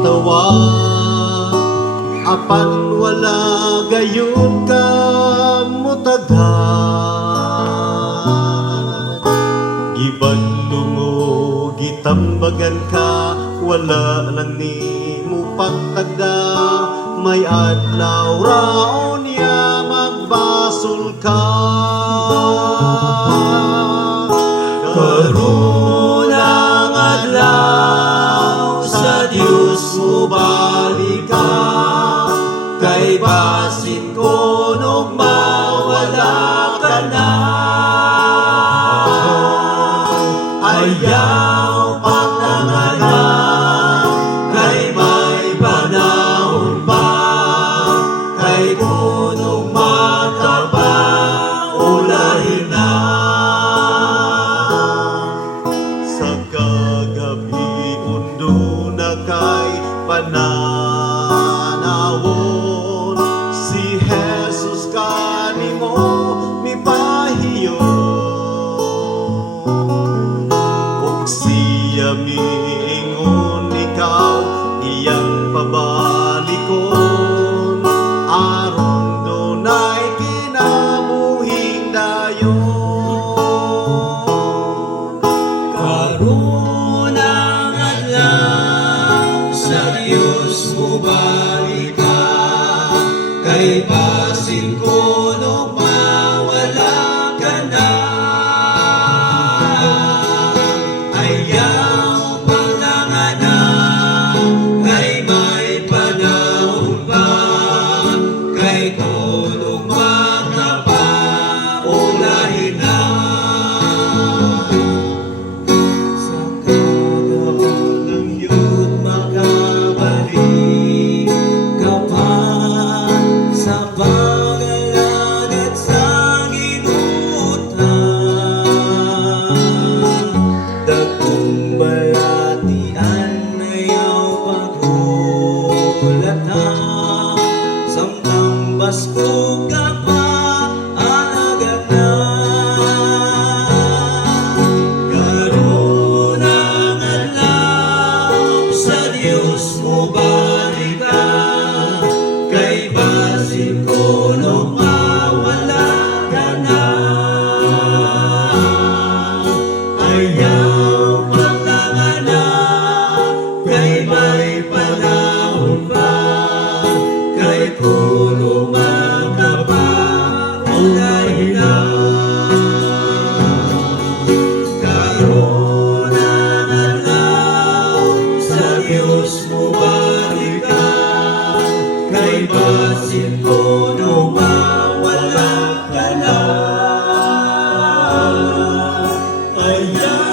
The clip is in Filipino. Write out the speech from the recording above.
tawag, apan wala gayon ka mutaghan. Gibanlong mo, gitambagan ka, wala lang ni mo pagtagda. May adlaw raon niya magbasol ka. Karon ang adlaw sa Dios mo balik ka, kay basin ko nung mawala ka na. Ayaw pagtanganan, kay may panahon pa, kay kunong mata pa, ulahin na. Sa kagabi undo na kay pananawon, si Jesus kanimo mipahiyon. Ug siya miingon ikaw iyang pabalikon, aron dunay kinabuhing dayon. Karon ang adlaw sa Dios mo balik ka, kay basin ko nung mawala ka na. Ayaw pagtanganan, kay may panahon pa, kay kunong mata pa, ulahin na. Sa kagabi yun makabalik ka pa, sa pagalan at sa ginutan. Dagkong balatian ayaw paghulatan, samtang basko ka pa agad na. Karon ang adlaw sa Dios mo balik ka, kay basin ko nung mawala ka na. Ayaw pagtanganan, kay may panahon pa, kay kunong mata pa, ulahin na. Karon ang adlaw sa Dios mo balik ka, kay basin ko nung mawala ka na. Ayaw